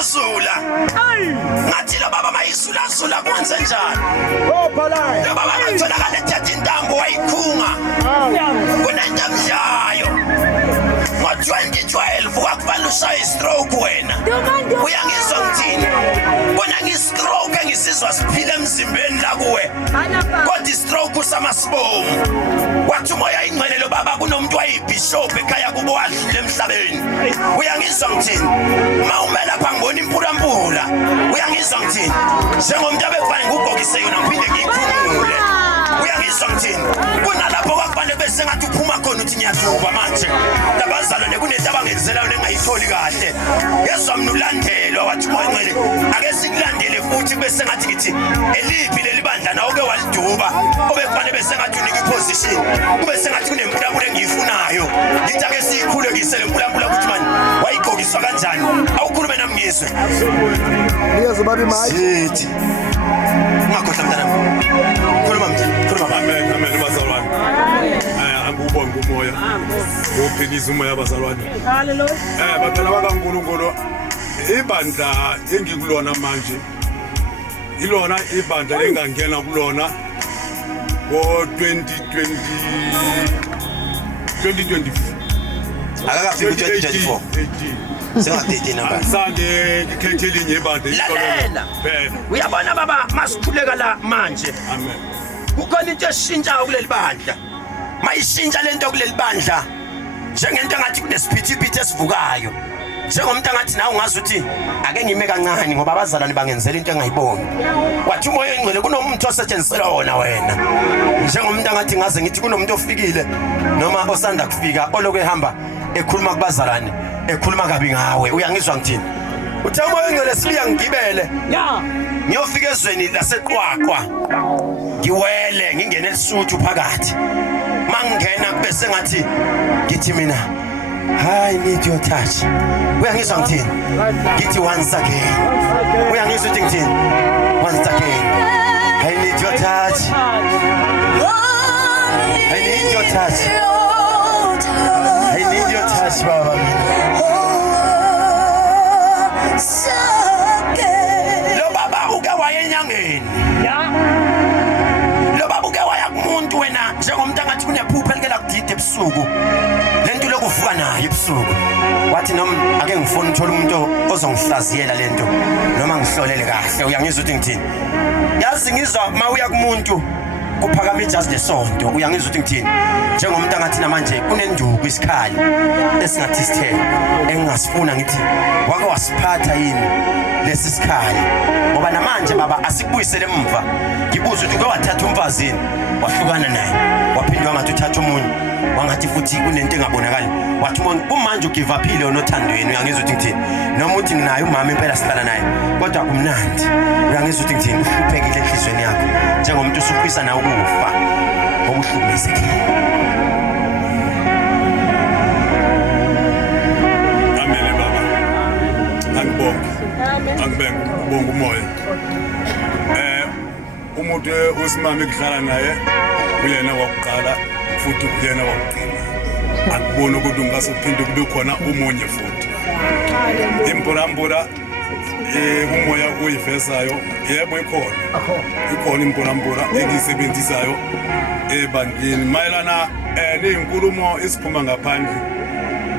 Zula ngathi lo baba mayizula kwenze njani? Ophalaya lo baba utholakala ethatha intambo wayikhunga kunentamjayo ngo-2012 kwakufanele ushaye stroke wena. Uyangizwa ngithini? Kona ngistroke engisizwa siphile emzimbeni la kuwe kodwa istroke usamasibomu. Wathi umoya ingcwele lo baba kunomuntu wayibishop ekhaya kubo wadlula emhlabeni. Uyangizwa ngithini? Mawumela pha ngibona impula. Uyangizwa ngithini? Njengomuntu abefana ngugogise yona ngiphinde ngiyikhulule. Uyangizwa ngithini? Kunalapho kwakufanele bese ngathi uphuma khona uthi ngiyaduba manje. Labazalwane kunento abangenzela yona engayitholi kahle. Yezwa mina ulandelwa wathi umoya ingcwele ake sikulandele futhi bese ngathi ngithi eliphi leli bandla nawo ke waliduba obekufanele bese ngathi unika iposition kube sengathi kunempulapula engiyifunayo ngithi ake siyikhulekise le mpulapula ukuthi manje wayigqokiswa kanjani awukhulume nami ngizwe niyazi babi mayi sithi ungakhohlwa mntanami khuluma mntanami amen bazalwane angubonga umoya uphilisa umoya bazalwane haleluya baphela bakaNkulunkulu ibandla engikulona manje ilona ibandla lengangena kulona ngo-2020 akakafika 2024 sengadede namba sange ngikhethe elinye ibandla lalela phela uyabona baba masikhuleka la manje amen kukhona into eshintshayo kuleli bandla mayishintsha lento kuleli bandla njengento engathi kunesiphithiphithi esivukayo njengomuntu angathi nawe ungazi ukuthi ake ngime kancane ngoba abazalwane bangenzela into engayiboni wathi umoya engcwele kunomuntu osetshenziselwa wona wena njengomuntu angathi ngaze ngithi kunomuntu ofikile noma osanda kufika oloku ehamba ekhuluma kubazalwane ekhuluma kabi ngawe uyangizwa ngithini uthe umoya engcwele sibiya ngigibele ngiyofika ezweni laseqwaqwa ngiwele ngingene elisuthu phakathi mangena kube sengathi ngithi mina I need your touch. Uyangizwa ngithini? Ngithi once again. Uyangizwa ukuthi ngithini? Once again. I need your touch. I need your touch. I need your touch, Baba. Lo baba uke waye enyangeni. Lo baba uke waya kumuntu wena njengomuntu angathi kunephupho elikela kudide ebusuku. Lento lokuvuka nayo ebusuku wathi noma ake ngifuna ukuthola umuntu ozongihlaziyela lento noma ngihlolele kahle uyangizwa ukuthi ngithini yazi ngizwa mawuya kumuntu kuphakama ijazi lesonto uyangizwa ukuthi ngithini njengomuntu angathi namanje kunenduku isikhali esingathi sithe engingasifuna ngithi wake wasiphatha yini lesi sikhali ngoba namanje baba asikubuyisele emva ngibuza ukuthi uke wathatha umfazini wahlukana naye waphindwa ngathi uthatha umuntu wangathi futhi kunento engabonakali wathi umanje ugive uphile onothandweni uyangizwa ukuthi ngithini noma uthi nginayo umama impela sihlala naye kodwa kumnandi uyangizwa ukuthi ngithini uhluphekile enhlizweni yakho njengomuntu usuphisa nawe ukufa ngokuhlukumezekile amen baba angibonga umoya umuntu osimame kuhlala naye uyena wokuqala futhi uyena wokugcina akubona ukuthi ungase uphinde kube khona umunye futhi impulambula umoya uyivesayo yebo ikhona impulambula engisebenzisayo ebandleni mayelana nezinkulumo esiphuma ngaphandle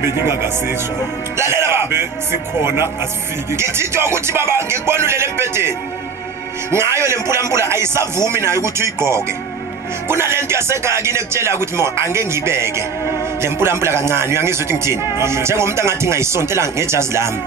bengingakasizwa lalela baba sikhona asifiki ngithitwa ukuthi baba ngikubona ulele embedeni ngayo lempulambula ayisavumi nayo ukuthi uyigqoke kunalento yasekhaya kini ekutshela ukuthi mo angeke ngibeke lempulambula kancane uyangizwa ukuthi ngithini njengomuntu angathi ngayisontela ngejazi lami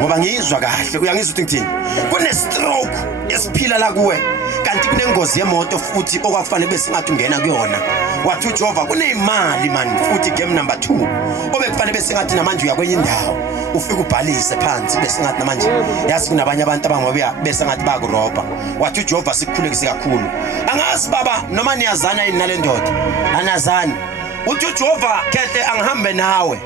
ngoba ngiyizwa kahle uyangizwa ukuthi ngithini kune stroke esiphila la kuwe kanti kunengozi yemoto futhi okwakufanele bese ngathi ungena kuyona wathi uJehova kunezimali man futhi game number 2 obekufanele bese ngathi namanje uyakwenye indawo ufike ubhalise phansi bese ngathi namanje yazi kunabanye abantu abangobuya bese ngathi bakuroba wathi uJehova sikukhulekise kakhulu angazi baba noma niyazana yini nale ndoda anazani uthi uJehova Khehle angihambe nawe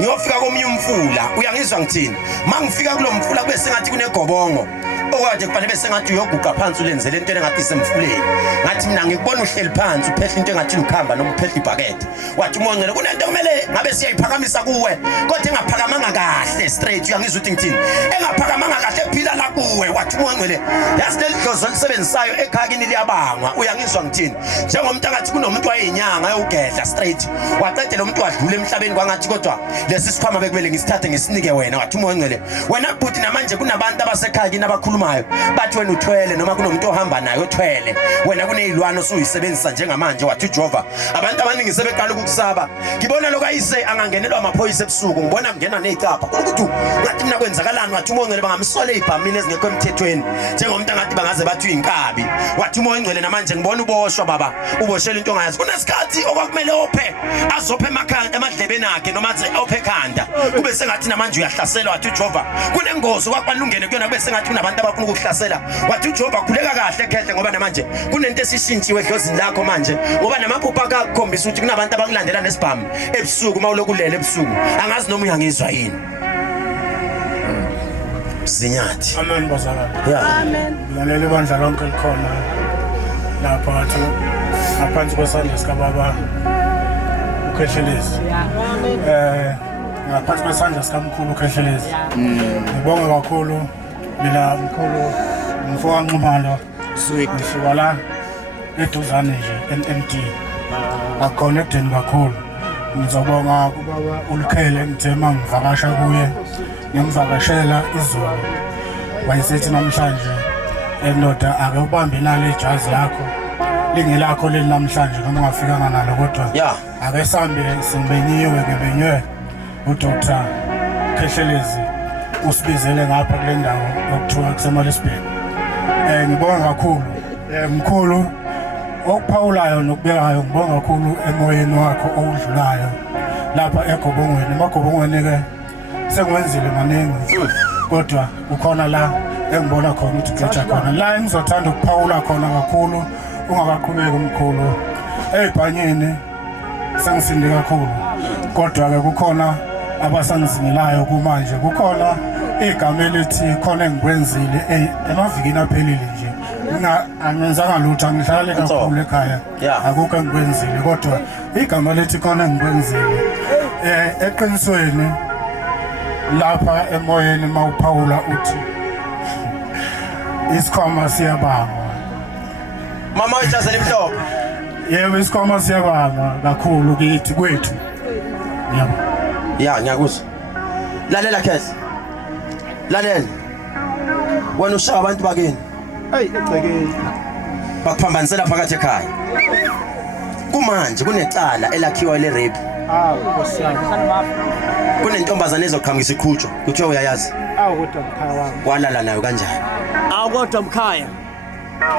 ngiyofika komnye umfula uyangizwa ngithini mangifika kulo mfula kube sengathi kunegobongo okade kufanele bese ngathi uyoguqa phansi ulenzele into engathi semfuleni ngathi mina ngikubona uhleli phansi uphehla into engathi ukhamba noma uphehla ibhakede wathi uMongcele kunento kumele ngabe siyayiphakamisa kuwe kodwa engaphakamanga kahle straight uyangizwa ukuthi ngithini engaphakamanga kahle ephila la kuwe wathi uMongcele yazi lelidlozi olisebenzisayo ekhaya kini liyabangwa uyangizwa ngithini njengomuntu angathi kunomuntu wayeyinyanga ayogedla straight waqede lo muntu wadlula emhlabeni kwangathi kodwa lesi sikhwama bekumele ngisithathe ngisinike wena wathi uMongcele wena bhuti namanje kunabantu abasekhaya kini abakhulumayo bathi wena uthwele noma kunomuntu ohamba naye othwele wena kunezilwane osuyisebenzisa njengamanje wathi uJehova abantu abaningi sebeqala ukukusaba ngibona lokayise angangenelwa amaphoyisa ebusuku ngibona kungena nezicapha ukuthi ngathi mina kwenzakalani wathi uMongcele bangamsole ibhamini ezingekho emthethweni njengomuntu angathi bangaze baze bathi uyinkabi wathi umoya ingcwele namanje ngibona uboshwa baba uboshela into ongayazi kunesikhathi okwakumele ophe azophe emakhanda emadlebeni akhe noma ophe ekhanda kube sengathi namanje uyahlaselwa wathi uJehova kunengozi okwakubalungene kuyona kube sengathi kunabantu abafuna ukuhlasela wathi uJehova khuleka kahle Khehle ngoba namanje kunento esishintshiwe edlozini lakho manje ngoba namaphupha akakhombisa ukuthi kunabantu abakulandela nesibhamu ebusuku mawulokulele ebusuku angazi noma uyangizwa yini Zinyathi amen bazalwane amen lalela ibandla lonke likhona lapha ngathi ngaphansi kwesandla sikababa uKhehlelezi ngaphansi kwesandla sikamkhulu uKhehlelezi ngibonga kakhulu mina mkhulu mfowethu Nxumalo ngisuka la eduzane nje NMD aconnected kakhulu ngizobonga kubaba uLkhele ngithe mangivakasha kuye ngimvakashela izolo wayesethi namhlanje endoda ake ubambe nalo ijazi lakho lingelakho leli namhlanje noma ungafikanga nalo kodwa ake sambe singebenyiwe ngebenywe uDr Khehlelezi usibizele ngapha kule ndawo yokuthiwa kuseMalisburg ngibonga kakhulu mkhulu okuphawulayo nokubekayo ngibonga kakhulu emoyeni wakho owudlulayo lapha eGobongweni emagobongweni ke sengwenzile maningi kodwa ukhona la engibona khona ukuthi kujaja khona la engizothanda ukuphawula khona kakhulu ungakaqhubeki umkhulu ebhanyeni sengisinde kakhulu kodwa ke kukhona abasangizingelayo kumanje kukhona igama elithi khona engikwenzile emavikini aphelile nje angenzanga lutho angihlale kakhulu ekhaya akukho engikwenzile kodwa igama elithi khona engikwenzile eqinisweni lapha emoyeni mawuphawula uthi isikhwama siyabanga mama ujazi elimhlophe yebo isikhwama siyabanga kakhulu kithi kwethu ngiyakuzwa lalela Khehle lalela wena ushaya abantu bakini egcekeni bakuphambanisela phakathi ekhaya kumanje kunecala elakhiwa le rape nkosiyami kunentombazane ezoqhamukisa ikhutshwa kuthiwa uyayazi kodwa mkhaya wami walala nayo kanjani kodwa mkhaya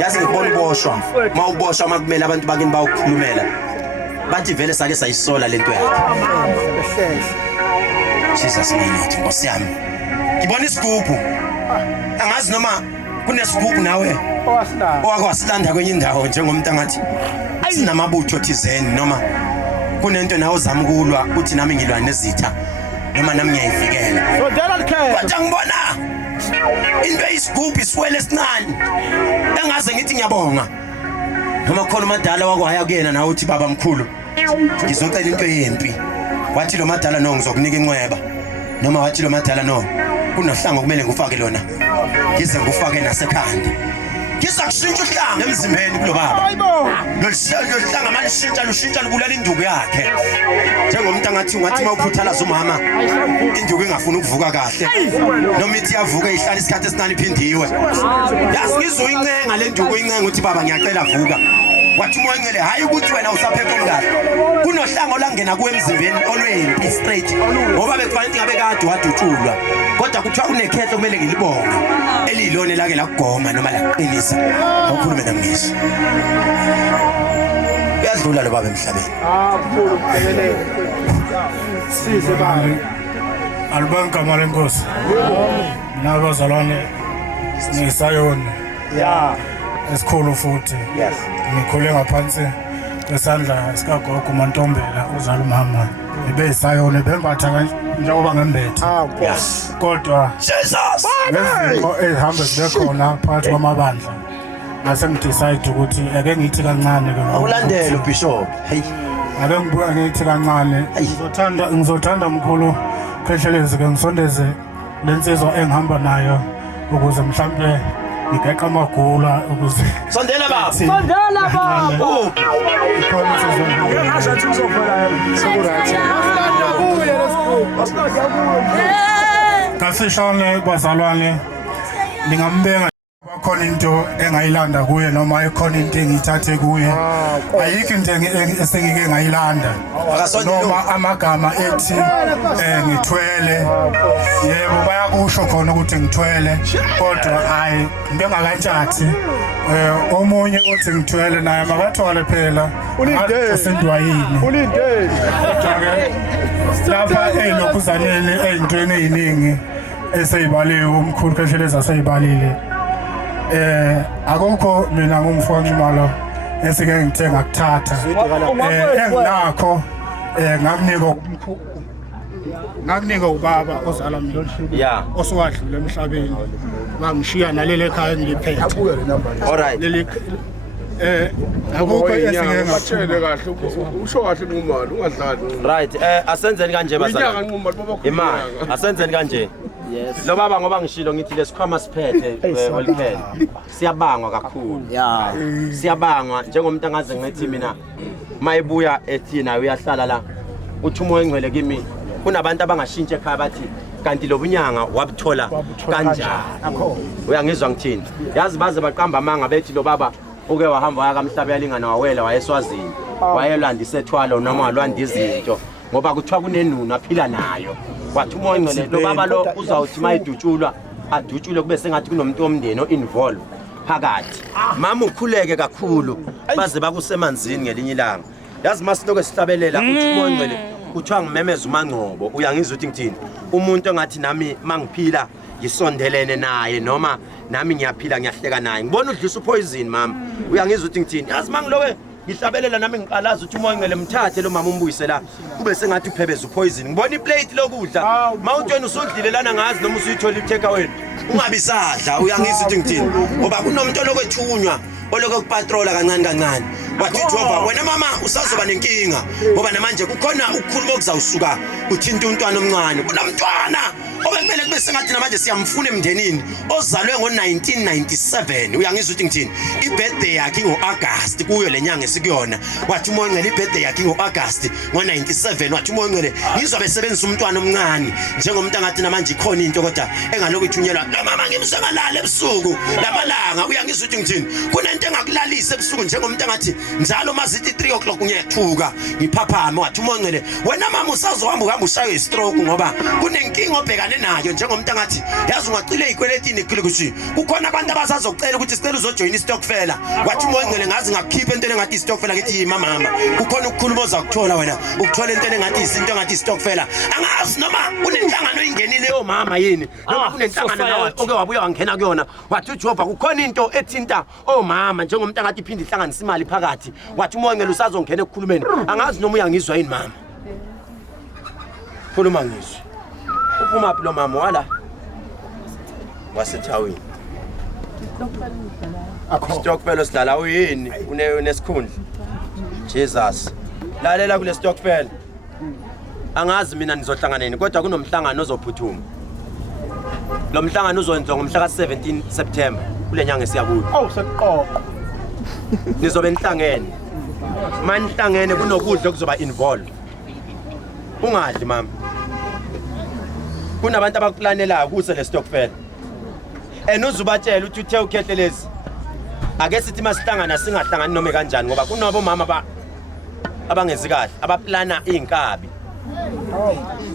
yazi ngibona uboshwa mawuboshwa makumele abantu bakini bawukhulumela bathi vele sake sayisola lento yakhe Jesus mayinathi nkosiyami ngibona isigubhu angazi noma kunesigubhu nawe owake wasilanda kwenye indawo njengomuntu angathi sinamabutho thizeni noma kunento nawe uzama ukulwa uthi nami ngilwa nezitha noma nami ngiyayivikela kodwa ngibona into eyisigubhu isiwele esincane engaze ngithi ngiyabonga noma khona umadala wakwaya kuyena nawe uthi baba mkhulu ngizocela into yempi wathi lo madala no ngizokunika inqweba noma wathi lo madala no kunohlanga kumele ngufake lona ngize ngufake nasekhanda ngizakushintsha uhlanga emzimbeni kulo baba lo hlanga manje lushintsha lubulala induku yakhe njengomuntu angathi ungathi mawuphuthalaza umama induku engafuni ukuvuka kahle noma ithi yavuka ihlala isikhathi esincane iphindiwe yazi ngizoyincenga le nduku incenga uthi baba ngiyacela vuka wathi umoya ngele hayi ukuthi wena usaphepha kahle kunohlanga olangena kuwe emzimbeni olwempi straight ngoba bekufanele ngabe kade wadutshulwa kodwa kuthiwa kunekhehlo kumele ngilibonge elilone lake lakugoma noma laqinisa ukhulume nami uyadlula lo baba emhlabeni mkhulu size bami alibanka malenkosi nabazalwane ngisayoni esikhulu futhi ngikhule ngaphansi kwesandla sikagogo uMantombela uzala umama ibeyisayoni bembatha njengoba ngembethe kodwa Jesus lezimo ezihamba zibekhona phakathi kwamabandla ngase ngidecide ukuthi ake ngithi kancane ke akulandele ubishop hey ake ngibuka ngithi kancane ngizothanda mkhulu Khehlelezi ke ngisondeze lensizwa engihamba nayo ukuze mhlambe ngigeqa amagula ukuze sondela baba ikhona sizongena ngasho ukuthi uzophela sekurathi kafishane bazalwane ningambeka khona ikhona into engayilanda kuye noma ikhona into engithathe kuye ayikho into esengike ngayilanda noma amagama ethi ngithwele yebo bayakusho khona ukuthi ngithwele kodwa hayi into engakantshathi omunye uthi ngithwele naye makathole phela usindwa yini ulinde lapha elokhuzaneni eyintweni eziningi eseyibaliwe umkhulu Khehlelezi aseyibalile akukho mina ngumfana imalo esike ngithenga kuthatha enginakho ngakunika ubaba ozala mina oswadlule emhlabeni bangishiya nalele ekhaya ngiliphethe alright leli akukho esike ngathele kahle usho kahle ngumali ungadlali right asenzeni kanje bazala imali asenzeni kanje yes lo baba ngoba ngishilo ngithi lesikhwama siphethe oliphela siyabangwa kakhulu yeah siyabangwa njengomuntu angaze ngithi mina mayibuya ethina uyahlala la uthi umoya engcwele kimi kunabantu abangashintshe ekhaya bathi kanti lobunyanga wabuthola kanjani uyangizwa ngithini yazi baze baqamba amanga bethi lo baba uke wahamba waya kaMhlaba yalingana wawela wayeswazini wayelanda isethwalo noma walwanda izinto ngoba kuthiwa kunenunu aphila nayo wathi umoya engcwele lo baba lo uzawuthi mayidutshulwa adutshule kube sengathi kunomuntu womndeni o-involve phakathi mama ukhuleke kakhulu baze bakusemanzini ngelinye ilanga yazi masiloko sihlabelela uthi umoya engcwele kuthiwa ngimemeza uMangcobo uyangizwa ukuthi ngithini umuntu ongathi nami mangiphila ngisondelene naye noma nami ngiyaphila ngiyahleka naye ngibona udlisa upoison mama uyangizwa ukuthi ngithini yazi mangiloke ngihlabelela nami ngiqalaza ukuthi umoya engcwele mthathe lo mama umbuyise la kube sengathi uphebeza upoison ngibona iplate lokudla mawuthweni usudlilelana ngazi noma usuyithola itake away ungabi sadla uyangizwa ukuthi ngithini ngoba kunomuntu olokethunywa oloko kupatrola kancane kancane wathi Jehova wena mama usazoba nenkinga ngoba namanje kukhona ukukhuluma okuzawusuka uthinta umntwana omncane kunamntwana obekumele kube sengathi namanje siyamfuna emndenini ozalwe ngo1997 uyangizwa ukuthi ngithini ibirthday yakhe ngoAugust kuyo lenyanga esikuyona wathi umoya engcwele ibirthday yakhe ngoAugust ngo97 wathi umoya engcwele ngizobe sebenzisa umntwana omncane njengomuntu angathi namanje ikhona into kodwa engaloko ithunyelwa lo mama ngimsengalala ebusuku lamalanga uyangizwa ukuthi ngithini kunento engakulalisa ebusuku njengomuntu angathi njalo mazithi 3 o'clock ngiyathuka ngiphaphama wathi umoya engcwele wena mama usazohamba uhamba ushaye istroke ngoba kunenkinga obhekane nayo njengomuntu angathi yazi ungacile ikweletini kuthi kukhona abantu abasazocela ukuthi sicela uzojoin istokfela wathi umoya engcwele ngazi ngakukhipha into engathi istokfela ngithi mama kukhona ukukhuluma ozakuthola wena ukuthola into engathi izinto engathi istokfela angazi noma kunenhlangano ingenile omama yini noma kunenhlangano nawe oke wabuya wangena kuyona wathi uJehova kukhona into ethinta omama njengomuntu angathi iphinde ihlanganisa imali phakathi wathi umoya engcwele usazongena ekukhulumeni angazi noma uyangizwa yini mama khuluma ngizwe uphuma phi lo mama wala wasethawini Stokfela sidala uyini unesikhundla Jesus lalela kule stokfela angazi mina nizohlangana nini kodwa kunomhlangano ozophuthuma lo mhlangano uzonzwa ngomhla ka17 September kule nyanga esiyakuyo sekuqoqo nizobe nihlangene manihlangene kunokudla okuzoba involved ungadli mama kunabantu abakuplanela ukuse le stokfela uzubatshela ukuthi uthe ukhehlelezi ake sithi masihlangana singahlangani noma kanjani ngoba kunabo mama abangezi kahle abaplana inkabi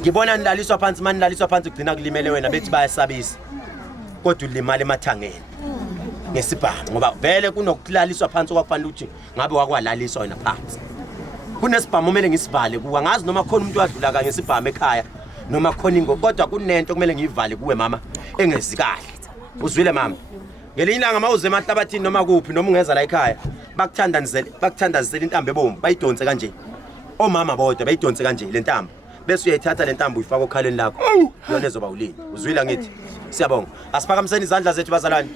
ngibona nilaliswa phansi manilaliswa phansi kugcina kulimele wena bethi bayasabisa kodwa ulimala emathangeni ngesibhamu ngoba vele kunokulaliswa phansi okwakufanele ukuthi ngabe wakwalaliswa wena phansi kunesibhamu kumele ngisivale kuwa ngazi noma khona umuntu wadlula kanye ngesibhamu ekhaya noma khona ingo kodwa kunento kumele ngiyivale kuwe mama engezi kahle uzwile mama ngelinye ilanga mawuze emahlabathini noma kuphi noma ungeza la ekhaya bakuthandazela intambo ebomvu bayidonse kanje omama bodwa bayidonse kanje le ntambo bese uyayithatha le ntambo uyifaka okhaleni lakho yona ezoba ulini uzwile ngithi siyabonga asiphakamiseni izandla zethu bazalwane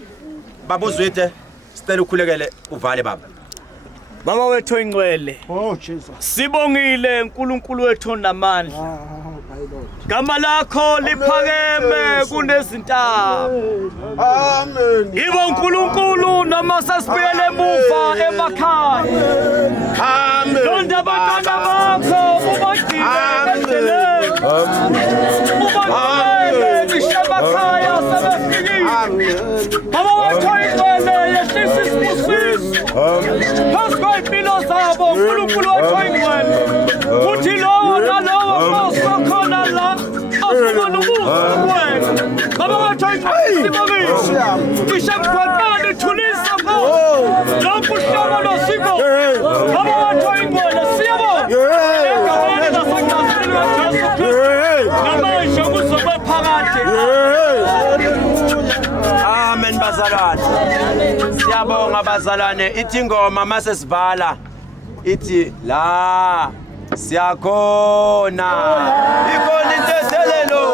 babuzwithe sicela ukhulekele uvale baba Mama wethu oyingcwele Jesus sibongile uNkulunkulu wethu onamandla Gama lakho liphakeme kunezintaba Amen Ibo uNkulunkulu noma sasibuyele emuva emakhaya Amen Londa abantwana bakho ubagcine Amen Ubagcine ishemakhaya sebefikile Amen Mama wethu oyingcwele uNkulunkulu wethu oyingcwele uthi lowo nalowo osokhona la afumana umusa kuwena baba wethu oyingcwele sibonise ishe mgwaqane thulisa ngo lokhu hlobo losiko baba wethu oyingcwele siyabona egameni nasegazini kaJesu Kristu namanje kuzoba phakathi. Amen bazalwane. Siyabonga bazalwane. Ithi ingoma mase sivala ithi la siyakhona. Ikhona into ethelelo.